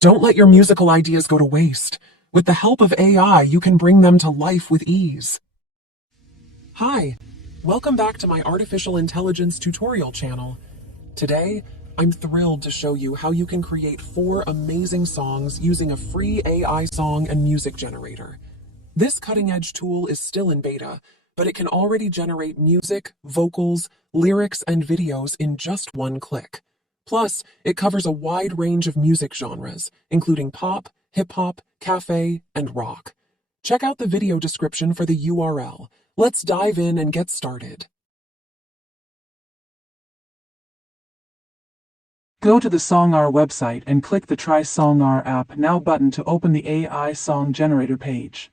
Don't let your musical ideas go to waste. With the help of AI, you can bring them to life with ease. Hi, welcome back to my artificial intelligence tutorial channel. Today, I'm thrilled to show you how you can create 4 amazing songs using a free AI song and music generator. This cutting-edge tool is still in beta, but it can already generate music, vocals, lyrics, and videos in just one click. Plus, it covers a wide range of music genres, including pop, hip-hop, cafe, and rock. Check out the video description for the URL. Let's dive in and get started. Go to the SongR website and click the Try SongR app now button to open the AI song generator page.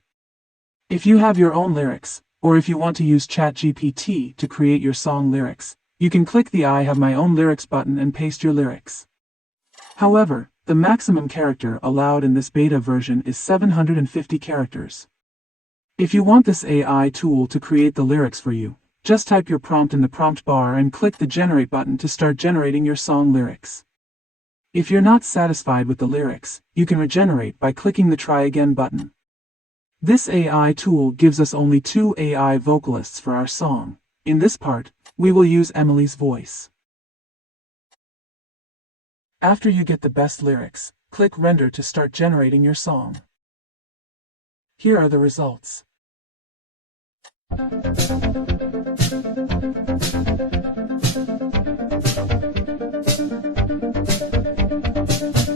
If you have your own lyrics, or if you want to use ChatGPT to create your song lyrics, you can click the I have my own lyrics button and paste your lyrics. However, the maximum character allowed in this beta version is 750 characters. If you want this AI tool to create the lyrics for you, just type your prompt in the prompt bar and click the Generate button to start generating your song lyrics. If you're not satisfied with the lyrics, you can regenerate by clicking the Try Again button. This AI tool gives us only 2 AI vocalists for our song. In this part, we will use Emily's voice. After you get the best lyrics, click Render to start generating your song. Here are the results.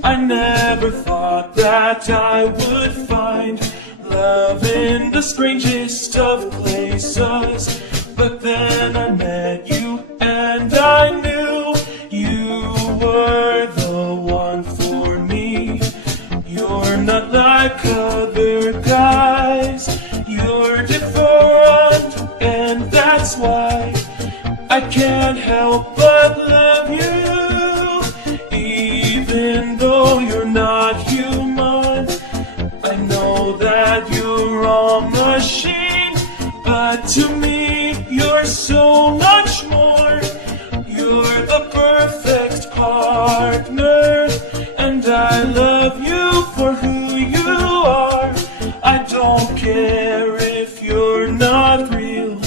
I never thought that I would find love in the strangest of places. But then I met you and I knew you were the one for me. You're not like other guys, you're different, and that's why I can't help but love you. Even though you're not human, I know that you're a machine, but to me you're so much more. You're the perfect partner, and I love you for who you are. I don't care if you're not real.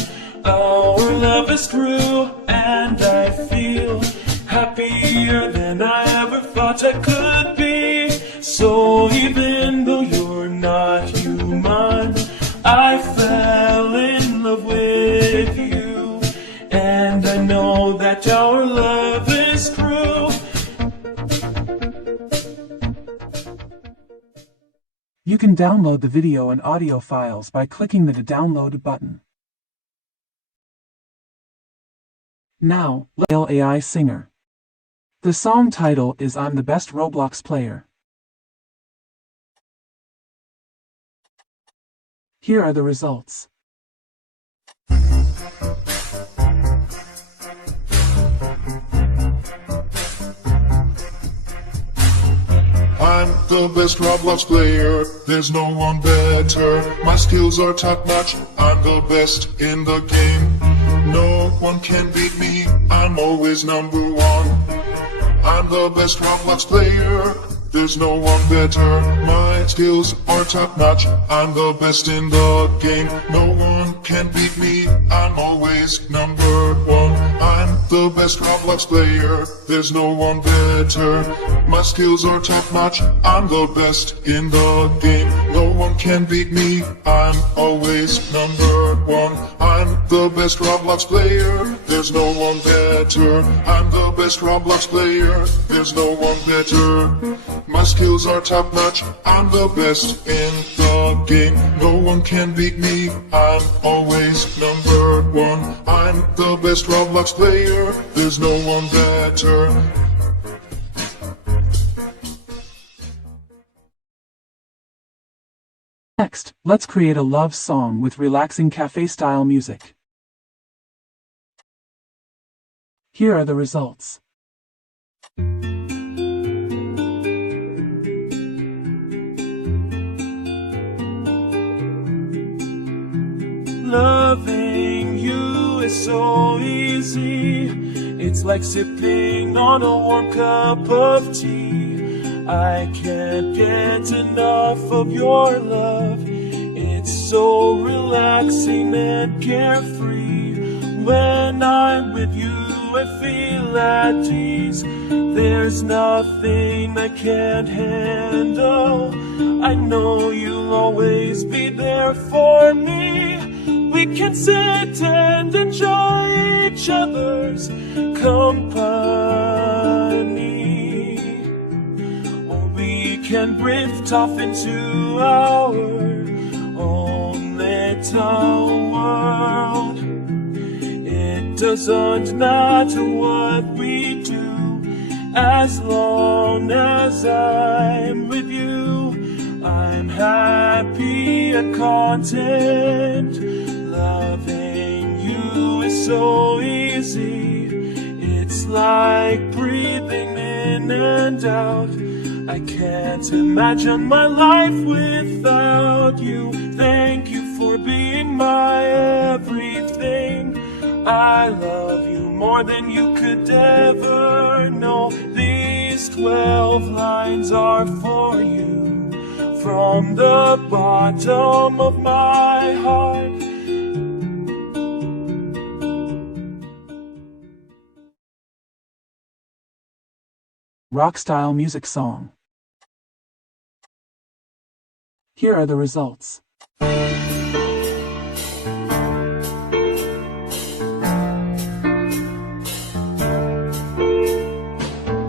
Our love is true, and I feel happier than I ever thought I could be. So even though you're not human, I fell in love with you, and I know that our love is true. You can download the video and audio files by clicking the Download button. Now, let's AI singer. The song title is I'm the Best Roblox Player. Here are the results. I'm the best Roblox player, there's no one better. My skills are top notch, I'm the best in the game. No one can beat me, I'm always number 1. I'm the best Roblox player, there's no one better. My skills are top notch, I'm the best in the game. No one can beat me, I'm always number 1. I'm the best Roblox player, there's no one better. My skills are top notch, I'm the best in the game. No one can beat me, I'm always number 1. I'm the best Roblox player, there's no one better. I'm the best Roblox player, there's no one better. My skills are top notch, I'm the best in the game. No one can beat me, I'm always number 1. I'm the best Roblox player, there's no one better. Next, let's create a love song with relaxing cafe-style music. Here are the results. Loving you is so easy. It's like sipping on a warm cup of tea. I can't get enough of your love. It's so relaxing and carefree. When I'm with you, I feel at ease. There's nothing I can't handle. I know you'll always be there for me. We can sit and enjoy each other's company, or we can drift off into our own little world. It doesn't matter what we do, as long as I'm with you. I'm happy and content. Loving you is so easy. It's like breathing in and out. I can't imagine my life without you. Thank you for being my everything. I love you more than you could ever know. These 12 lines are for you, from the bottom of my heart. Rock style music song. Here are the results.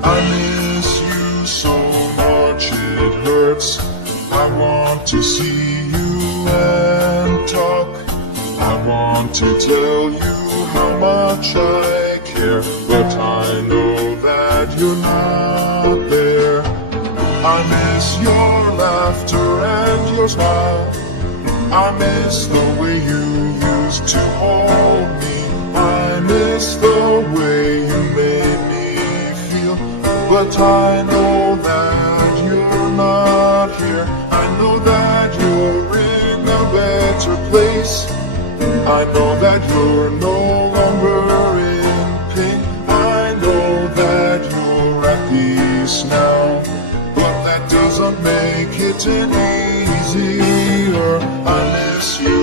I miss you so much it hurts. I want to see you and talk. I want to tell you how much I care, but I know that you're not there. I miss your laughter and your smile. I miss the way you used to hold me. I miss the way you made me feel. But I know that you're not here. I know that you're in a better place. I know that you're no longer in pain. I know that you're at peace now. But that doesn't make it any easier. I miss you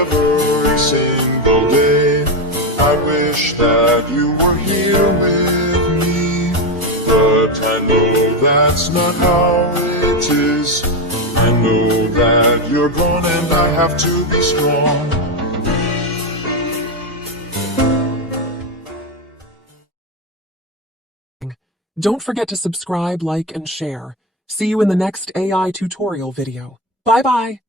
every single day. I wish that you were here with me, but I know that's not how it is. I know that you're gone and I have to be strong. Don't forget to subscribe, like, and share. See you in the next AI tutorial video. Bye-bye!